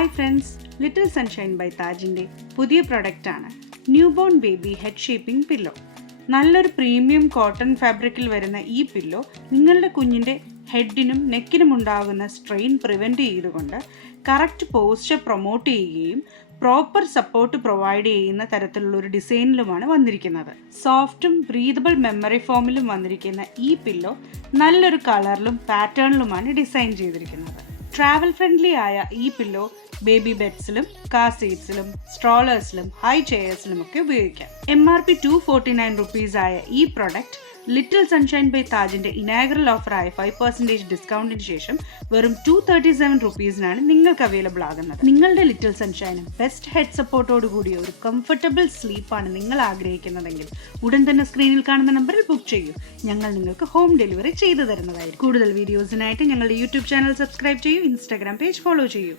Hi friends, little sunshine by താജിൻ്റെ പുതിയ പ്രൊഡക്റ്റാണ് newborn baby head shaping pillow. നല്ലൊരു പ്രീമിയം കോട്ടൺ ഫാബ്രിക്കിൽ വരുന്ന ഈ പില്ലോ നിങ്ങളുടെ കുഞ്ഞിൻ്റെ ഹെഡിനും നെക്കിനും ഉണ്ടാകുന്ന സ്ട്രെയിൻ പ്രിവെൻറ്റ് ചെയ്തുകൊണ്ട് കറക്റ്റ് പോസ്ചർ പ്രൊമോട്ട് ചെയ്യുകയും പ്രോപ്പർ സപ്പോർട്ട് പ്രൊവൈഡ് ചെയ്യുന്ന തരത്തിലുള്ള ഒരു ഡിസൈനിലുമാണ് വന്നിരിക്കുന്നത്. സോഫ്റ്റും ബ്രീതബിൾ മെമ്മറി ഫോമിലും വന്നിരിക്കുന്ന ഈ പില്ലോ നല്ലൊരു കളറിലും പാറ്റേണിലുമാണ് ഡിസൈൻ ചെയ്തിരിക്കുന്നത്. ട്രാവൽ ഫ്രണ്ട്ലി ആയ ഈ പില്ലോ ബേബി ബെഡ്സിലും കാർ സീറ്റ്സിലും സ്ട്രോളേഴ്സിലും ഹൈ ചെയേഴ്സിലും ഒക്കെ ഉപയോഗിക്കാം. MRP 249 rupees ആയ ഈ പ്രൊഡക്റ്റ് ലിറ്റിൽ സൺഷൈൻ ബൈ താജിന്റെ ഇനാഗറൽ ഓഫറായ 5% ഡിസ്കൗണ്ടിന് ശേഷം വെറും 237 rupeesനാണ് നിങ്ങൾക്ക് അവൈലബിൾ ആകുന്നത്. നിങ്ങളുടെ ലിറ്റിൽ സൺഷൈനും ബെസ്റ്റ് ഹെഡ് സപ്പോർട്ടോട് കൂടിയ ഒരു കംഫർട്ടബിൾ സ്ലീപ്പാണ് നിങ്ങൾ ആഗ്രഹിക്കുന്നതെങ്കിൽ ഉടൻ തന്നെ സ്ക്രീനിൽ കാണുന്ന നമ്പറിൽ ബുക്ക് ചെയ്യൂ. ഞങ്ങൾ നിങ്ങൾക്ക് ഹോം ഡെലിവറി ചെയ്തു തരുന്നതായിരിക്കും. കൂടുതൽ വീഡിയോസിനായിട്ട് ഞങ്ങളുടെ യൂട്യൂബ് ചാനൽ സബ്സ്ക്രൈബ് ചെയ്യൂ, ഇൻസ്റ്റാഗ്രാം പേജ് ഫോളോ ചെയ്യൂ.